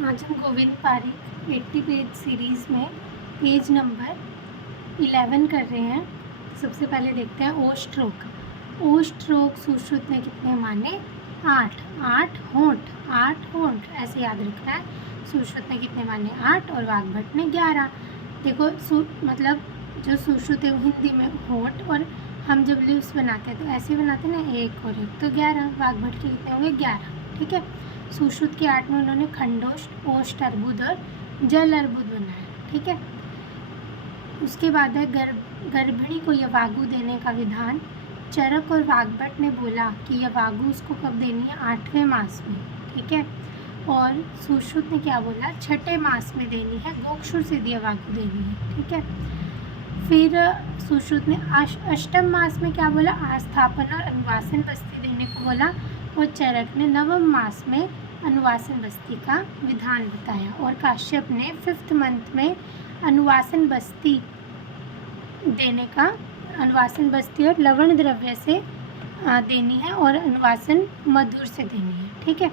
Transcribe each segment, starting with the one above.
आज हम Govind Pareek 80 page series में पेज नंबर 11 कर रहे हैं। सबसे पहले देखते हैं ओ स्ट्रोक सुश्रुत ने कितने माने? 8 होंठ ऐसे याद रखना है। सुश्रुत ने कितने माने? 8 और वाग्भट ने 11। देखो मतलब जो सुश्रुत है हिंदी में होंठ, और हम जब लिप्स बनाते हैं तो ऐसे बनाते हैं ना, 1 और 1 तो 11। वाग्भट के कितने होंगे? 11। ठीक है। सुश्रुत के 8 में उन्होंने खंडोष्ठ, ओष्ठ, अर्बुद और जल अर्बुद बनाया। ठीक है। उसके बाद है गर्भिणी को यवागु देने का विधान। चरक और वाग्भट ने बोला कि यवागु उसको कब देनी है? 8वें मास में। ठीक है। और सुश्रुत ने क्या बोला? 6ठे मास में देनी है, गोक्षुर से यवागु देनी है। ठीक है। फिर सुश्रुत ने अष्टम मास में क्या बोला? आस्थापन और अनुवासन बस्ती देने को बोला। और चरक ने नवम मास में अनुवासन बस्ती का विधान बताया। और काश्यप ने 5th मंथ में अनुवासन बस्ती देने का, अनुवासन बस्ती और लवण द्रव्य से देनी है, और अनुवासन मधुर से देनी है। ठीक है।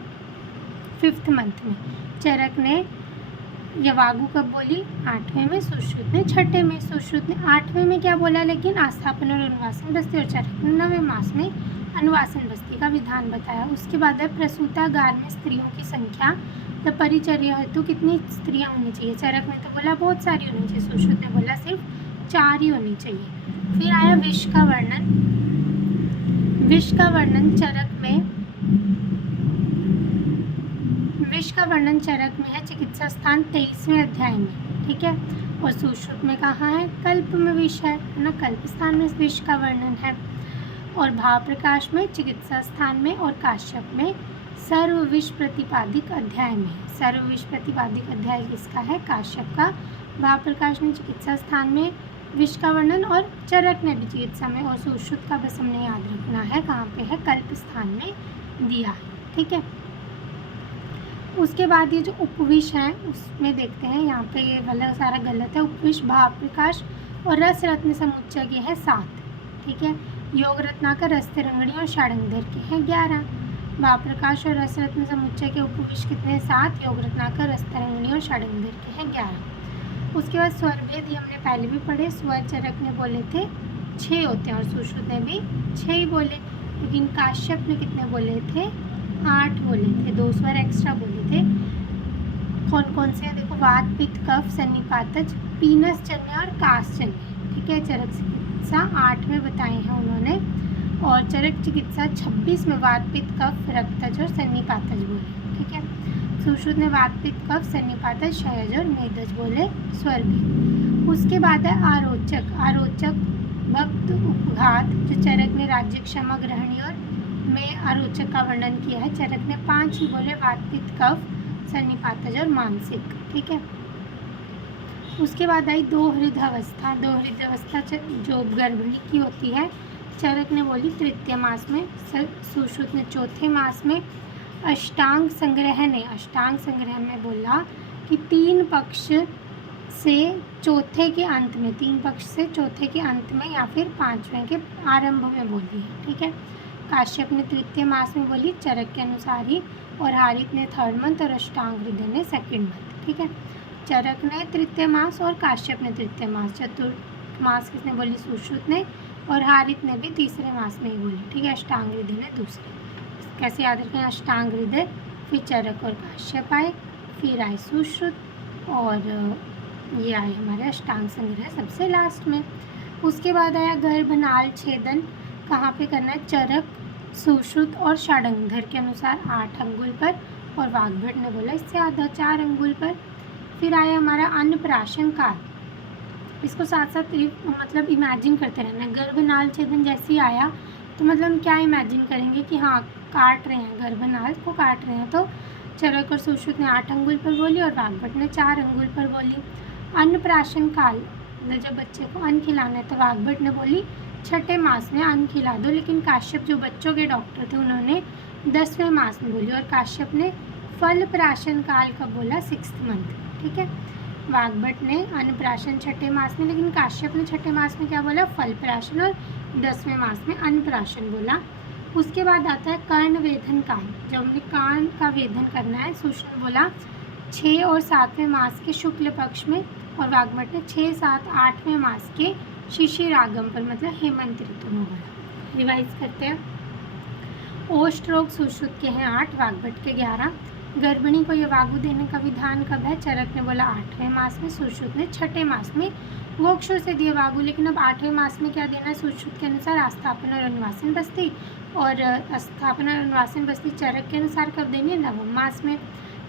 5th मंथ में चरक ने यवागु कब बोली? 8वें में। सुश्रुत ने 6ठे में। सुश्रुत ने 8वें में क्या बोला लेकिन? आस्थापन और अनुवासन बस्ती। और चरक ने 9वें मास में अनुवासन बस्ती का विधान बताया। उसके बाद है प्रसूतागार में स्त्रियों की संख्या। तो परिचर्या हेतु कितनी स्त्रियां होनी चाहिए? चरक ने तो बोला बहुत सारी होनी चाहिए, सुश्रुत ने बोला सिर्फ 4 ही होनी चाहिए। फिर आया विष का वर्णन। विष का वर्णन चरक में है चिकित्सा स्थान 23वें अध्याय में। ठीक है। और सुश्रुत में कहाँ है? कल्प में विष है ना, कल्प स्थान में विष का वर्णन है। और भाव प्रकाश में चिकित्सा स्थान में, और काश्यप में सर्व विष प्रतिपादिक अध्याय में। सर्व विष प्रतिपादिक अध्याय किसका है? काश्यप का। भाव प्रकाश ने चिकित्सा स्थान में विष का वर्णन, और चरक ने भी चिकित्सा में। और सुश्रुत का बस हमने याद रखना है कहाँ पे है? कल्प स्थान में दिया है। ठीक है। उसके बाद ये जो उपविष है उसमें देखते हैं, यहाँ पे ये वाला सारा गलत है। उपविष भाव प्रकाश और रस रत्न समुच्चय के हैं 7। ठीक है। योग रत्नाकर, रस तिरंगणी और षाडंगर के हैं 11। भाव प्रकाश और रस रत्न समुच्चय के उपविष कितने? 7। योग रत्नाकर, रस तिरंगणी और षाडंगर के हैं 11। उसके बाद स्वर भेद, ये हमने पहले भी पढ़े। स्वर चरक ने बोले थे 6 होते हैं, और सुश्रुत ने भी 6 ही बोले, लेकिन काश्यप ने कितने बोले थे? 8 बोले थे, 2 स्वर एक्स्ट्रा बोले थे। कौन कौन से हैं? देखो, वात, पित्त, कफ, सन्निपातज, पीनस जन्य और कास जन्य। ठीक है। चरक चिकित्सा 8 में बताए हैं उन्होंने, और चरक चिकित्सा 26 में वात, पित्त, कफ, रक्तज और सन्निपातज बोले। ठीक है। सुश्रुत ने वात, पित्त, कफ, सन्निपातज, क्षयज और मेदज बोले स्वर भेद। उसके बाद है आरोचक भक्त उपघात, जो चरक ने राज्य क्षमा ग्रहणी और में आरोचक का वर्णन किया है। चरक ने 5 ही बोले, वात, पित्त, कफ, सन्निपातज और मानसिक। ठीक है। उसके बाद आई दोहृदवस्था। दोहृदवस्था जो गर्भिणी की होती है, चरक ने बोली 3य मास में, सुश्रुत ने 4थे मास में। अष्टांग संग्रह में बोला कि 3 पक्ष से चौथे के अंत में, 3 पक्ष से चौथे के अंत में या फिर 5वें के आरंभ में बोली है। ठीक है। काश्यप ने 3य मास में बोली चरक के अनुसार ही, और हारित ने 3rd मंथ और अष्टांग हृदय ने 2nd मंथ। ठीक है। चरक ने 3य मास और काश्यप ने 3य मास। 4th मास किसने बोली? सुश्रुत ने। और हारित ने भी 3रे मास में ही बोली। ठीक है। अष्टांग हृदय ने 2रे। कैसे याद रखें? अष्टांग हृदय, फिर चरक और काश्यप आए, फिर आए सुश्रुत, और ये आए हमारे अष्टांग संग्रह सबसे लास्ट में। उसके बाद आया गर्भनाल छेदन। कहाँ पे करना है? चरक, सुश्रुत और षाडंगर के अनुसार 8 अंगुल पर, और वाग्भट ने बोला इससे आधा 4 अंगुल पर। फिर आया हमारा अन्नप्राशन काल। इसको साथ साथ मतलब इमेजिन करते रहना। गर्भनाल छेदन जैसे ही आया तो मतलब हम क्या इमेजिन करेंगे कि हाँ काट रहे हैं, गर्भनाल को काट रहे हैं। तो चरक और सुश्रुत ने 8 अंगुल पर बोली, और वाग्भट ने 4 अंगुल पर बोली। अन्नप्राशन काल, मतलब जब बच्चे को अन्न खिलाना है, तो वाग्भट ने बोली 6ठे मास में अन्न खिला दो, लेकिन काश्यप जो बच्चों के डॉक्टर थे उन्होंने 10वें मास में बोली। और काश्यप ने फल प्राशन काल कब बोला? 6th month. ठीक है। वाग्भट ने अन्नप्राशन 6ठे मास में, लेकिन काश्यप ने 6ठे मास में क्या बोला? फल प्राशन, और 10वें मास में अन्नप्राशन बोला। उसके बाद आता है कर्ण वेधन काल, जब हमने कान का वेधन करना है। सुश्रुत ने बोला 6 और 7वें मास के शुक्ल पक्ष में, और वाग्भट ने 6, 7, 8वें मास के शिशिर आगम पर, मतलब हेमंत ऋतु में बोला। रिवाइज करते हैं। ओष्ठ रोग सुश्रुत के हैं 8, वाग्भट के 11। गर्भिणी को यह वागु देने का विधान कब है? चरक ने बोला 8वें मास में, सुश्रुत ने 6ठे मास में। गोक्षुर से दिए वागु, लेकिन अब 8वें मास में क्या देना है? सुश्रुत के अनुसार आस्थापन और अनुवासन बस्ती, और आस्थापन और अनुवासन बस्ती चरक के अनुसार कब देनी है? नवम मास में।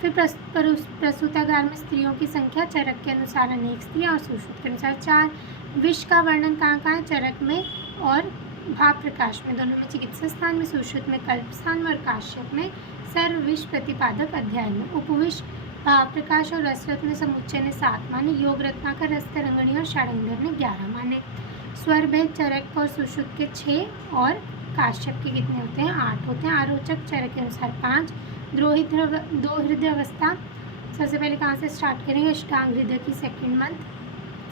फिर प्रसूतागार में स्त्रियों की संख्या चरक के अनुसार अनेक स्त्रियाँ और सुश्रुत के अनुसार 4। विष का वर्णन कहाँ कहाँ है? चरक में और भाव प्रकाश में, दोनों में चिकित्सा स्थान में, सुश्रुत में कल्प स्थान में, और काश्यप में सर्व विष प्रतिपादक अध्याय में। उपविष, भाव प्रकाश और रसरत में समुच्चय ने 7 माने, योग रत्नाकर, रस्तरंगणी और षडंगर ने 11 माने। स्वर भेद चरक और सुश्रुत के 6 और काश्यप के कितने होते हैं? 8 होते हैं। आरोचक चरक के अनुसार 5। दो हृदय अवस्था, सबसे पहले कहाँ से स्टार्ट करेंगे? अष्टांग हृदय की 2nd मंथ,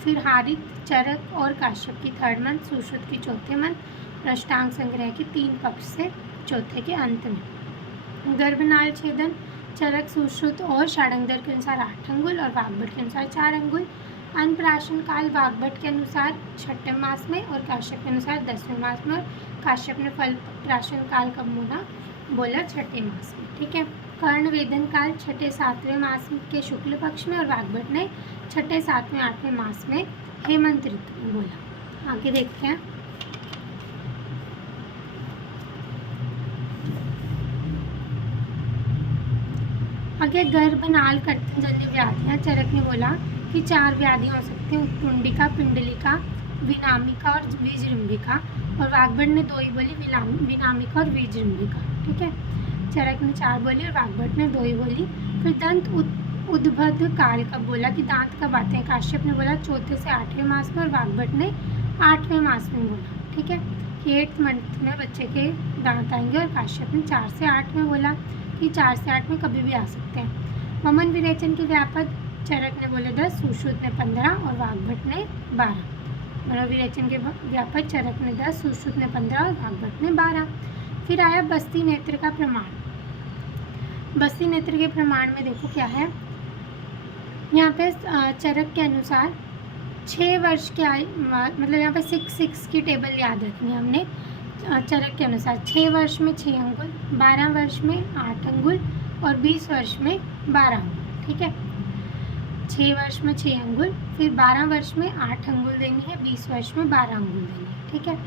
फिर हारित चरक और काश्यप की 3rd मंथ, सुश्रुत की 4थे मंथ, अष्टांग संग्रह की 3 पक्ष से 4थे के अंत में। गर्भनाल छेदन चरक, सुश्रुत और षडंगर के अनुसार 8 अंगुल और वाग्भट के अनुसार 4 अंगुल। अनप्राशन काल वाग्भट के अनुसार 6ठे मास में और काश्यप के अनुसार 10वें मास में, और काश्यप ने फल प्राशन काल कब बोला? 6ठे मास में। ठीक है। कर्ण वेदन काल 6ठे 7वें मास के शुक्ल पक्ष में, और वाग्भट ने 6ठे 7वें 8वें मास में हेमंत ऋतु में बोला। आगे देखते हैं। आगे गर्भनाल कर्तनजन्य व्याधियाँ, चरक ने बोला कि 4 व्याधियाँ हो सकती हैं, उत्पुंडिका, पिंडलिका, विनामिका और विजृंभिका, और वाग्भट ने 2 ही बोली, विनामिका और विजृंभिका। ठीक है। चरक ने 4 बोली और वाग्भट ने 2 ही बोली। फिर दंत उद्भद काल कब बोला कि दांत कब आते हैं? काश्यप ने बोला 4थे से 8वें मास में, और वाग्भट ने 8वें मास में बोला। ठीक है, कि 8th मंथ में बच्चे के दांत आएंगे, और काश्यप ने 4 से 8 में बोला कि 4 से 8 में कभी भी आ सकते हैं। वमन विरेचन की व्यापद, चरक ने बोले 10, सुश्रुत ने 15 और वाग्भट ने 12। मनोविरेचन के व्यापद चरक ने 10, सुश्रुत ने 15 और वाग्भट ने 12। फिर आया बस्ती नेत्र का प्रमाण। बस्ती नेत्र के प्रमाण में देखो क्या है, यहाँ पे चरक के अनुसार 6 वर्ष के आयु, मतलब यहाँ पे 6 की टेबल याद रखनी है हमने। चरक के अनुसार 6 वर्ष में 6 अंगुल, 12 वर्ष में 8 अंगुल और 20 वर्ष में 12 अंगुल। ठीक है, 6 वर्ष में 6 अंगुल, फिर 12 वर्ष में 8 अंगुल देनी है, 20 वर्ष में 12 अंगुल देनी है। ठीक है,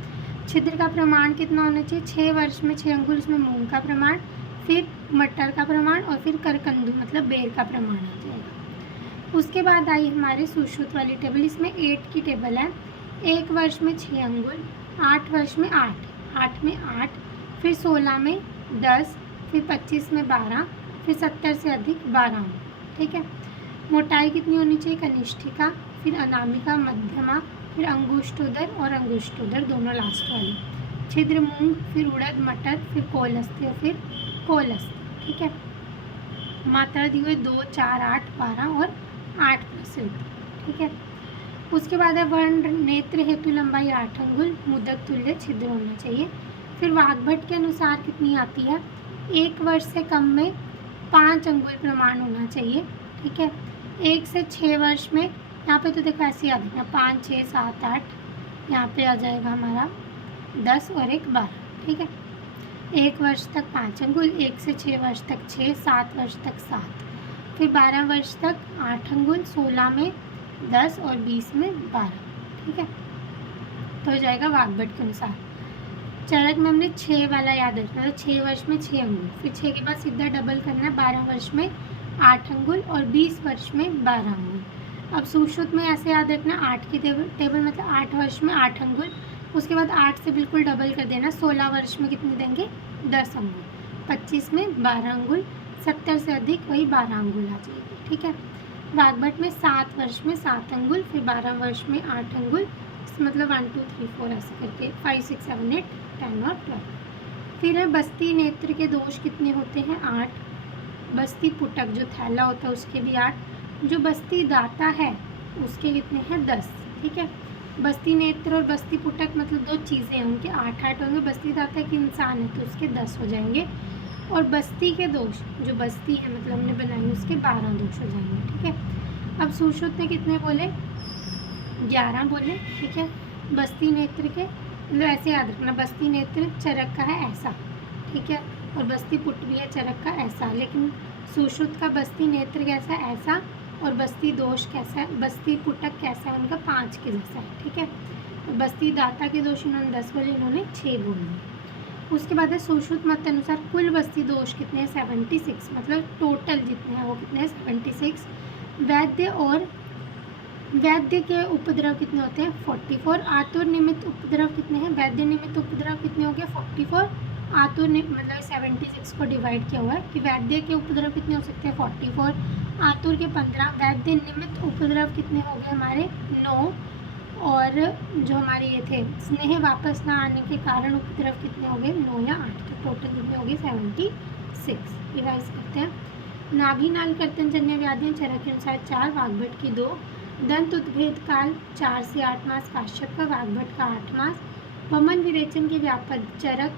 छिद्र का प्रमाण कितना होना चाहिए? 6 वर्ष में 6 अंगुल, इसमें मूंग का प्रमाण, फिर मटर का प्रमाण और फिर करकंदू मतलब बेर का प्रमाण आ जाएगा। उसके बाद आई हमारे सुश्रुत वाली टेबल, इसमें 8 की टेबल है। 1 वर्ष में 6 अंगुल, 8 वर्ष में 8 में 8, फिर 16 में 10, फिर 25 में 12, फिर 70 से अधिक 12 अंगुल। ठीक है, मोटाई कितनी होनी चाहिए? कनिष्ठिका, फिर अनामिका, मध्यमा, फिर अंगुष्ठोदर और अंगुष्ठोदर दोनों लास्ट वाली। छिद्र मूंग, फिर उड़द, मटर, फिर कोलस्ती और फिर कोलस्ती। ठीक है, मात्रा दी हुई 2, 4, 8, 12 और 8%। ठीक है, उसके बाद है वर्ण नेत्र हेतु लंबाई 8 अंगुल, मुदक तुल्य छिद्र होना चाहिए। फिर वाग्भट के अनुसार कितनी आती है? 1 वर्ष से कम में 5 अंगुल प्रमाण होना चाहिए। ठीक है, 1 से 6 वर्ष में, यहाँ पे तो देखो ऐसे याद रखना, 5, 6, 7, 8, यहाँ पे आ जाएगा हमारा 10 और 1 12। ठीक है, 1 वर्ष तक 5 अंगुल, 1 से 6 वर्ष तक 6, 7 वर्ष तक 7, फिर 12 वर्ष तक 8 अंगुल, 16 में 10 और 20 में 12। ठीक है, तो हो जाएगा वाग्भट के अनुसार। चरक में हमने 6 वाला याद रखना है, 6 वर्ष में 6 अंगुल, फिर 6 के बाद सीधा डबल करना है, 12 वर्ष में 8 अंगुल और 20 वर्ष में 12 अंगुल। अब सुश्रुत में ऐसे याद रखना, 8 की टेबल मतलब 8 वर्ष में 8 अंगुल, उसके बाद 8 से बिल्कुल डबल कर देना, 16 वर्ष में कितने देंगे? 10 अंगुल, 25 में 12 अंगुल, 70 से अधिक वही 12 अंगुल आ जाएगी। ठीक है, वाग्भट में 7 वर्ष में 7 अंगुल, फिर 12 वर्ष में 8 अंगुल, मतलब 1 2 3 4 ऐसे करके 5 6 7 8 10 और 12। फिर है बस्ती नेत्र के दोष कितने होते हैं? 8। बस्ती पुटक जो थैला होता है उसके भी 8, जो बस्ती दाता है उसके कितने हैं? 10। ठीक है, बस्ती नेत्र और बस्ती पुटक मतलब 2 चीज़ें हैं, उनके 8 होंगे। बस्ती दाता एक इंसान है तो उसके 10 हो जाएंगे। और बस्ती के दोष, जो बस्ती है मतलब हमने बनाई उसके 12 दोष हो जाएंगे। ठीक है, अब सुश्रुत ने कितने बोले, 11 बोले। ठीक है, बस्ती नेत्र के मतलब ऐसे याद रखना, बस्ती नेत्र चरक का है ऐसा। ठीक है, और बस्ती पुट भी है चरक का ऐसा, लेकिन सुश्रुत का बस्ती नेत्र कैसा है ऐसा, और बस्ती दोष कैसा है, बस्ती पुटक कैसा है उनका 5 के जैसा है। ठीक है, बस्ती दाता के दोष इन्होंने 10 बोले, इन्होंने 6 बोल दिए। उसके बाद है सुश्रुत मत अनुसार कुल बस्ती दोष कितने हैं, 76, मतलब टोटल जितने हैं वो कितने हैं, 76। वैद्य के उपद्रव कितने होते हैं, 44। आतुर निमित्त उपद्रव कितने हैं, वैद्य निमित्त उपद्रव कितने हो गए, 44। आतुर मतलब 76 को डिवाइड किया हुआ है कि वैद्य के उपद्रव कितने हो सकते हैं, 44। आतुर के 15। वैद्य निमित्त उपद्रव कितने हो गए हमारे, 9। और जो हमारे ये थे स्नेह वापस ना आने के कारण उपद्रव कितने हो गए, 9 या 8। तो टोटल कितने हो गए, 76। रिवाइज करते हैं। नाभिनाल कर्तनजन्य व्याधियाँ चरक के अनुसार 4, वाग्भट की 2। दंत उत्भेद काल 4 से 8 मास, काश्यप का, वाग्भट का 8 मास। वमन विरेचन के व्यापक चरक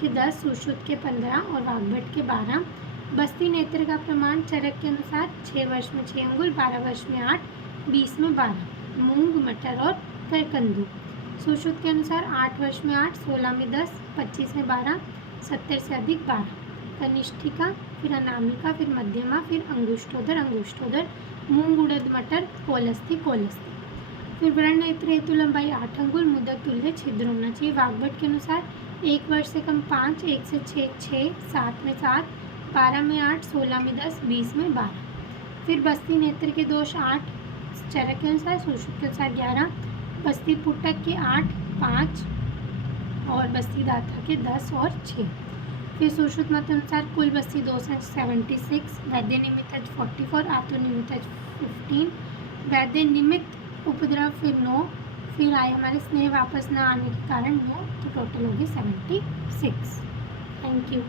के 10, सुश्रुत के 15 और वाग्भट के 12। बस्ती नेत्र का प्रमाण चरक के अनुसार 6 वर्ष में 6 अंगुल, 12 वर्ष में 8, 20 में 12। मूंग, मटर और करकंदू। सुश्रुत के अनुसार 8 वर्ष में 8, 16 में 10, 25 में 12, 70 से अधिक 12। कनिष्ठिका, फिर अनामिका, फिर मध्यमा, फिर अंगुष्ठोदर, मूंग, उड़द, मटर, कोलस्थी। फिर व्रण नेत्र हेतु लंबाई 8 अंगुल, मुदक तुल्य छिद्र होना चाहिए। वाग्भट के अनुसार 1 वर्ष से कम 5, 1 से 6 6, 7 में 7, 12 में 8, 16 में 10, 20 में 12। फिर बस्ती नेत्र के दोष 8 चरक के अनुसार, सुश्रुत के अनुसार 11, बस्ती पुटक के 8, 5 और बस्ती दाता के 10 और 6। फिर सुश्रुत मत अनुसार कुल बस्ती दोष है 76, वैद्य निमित्त 44, आतुर निमित्त 15, वैद्य निमित्त उपद्रव फिर 9, फिर आए हमारे स्नेह वापस न आने के कारण 9, तो टोटल हो गए 76। Thank you.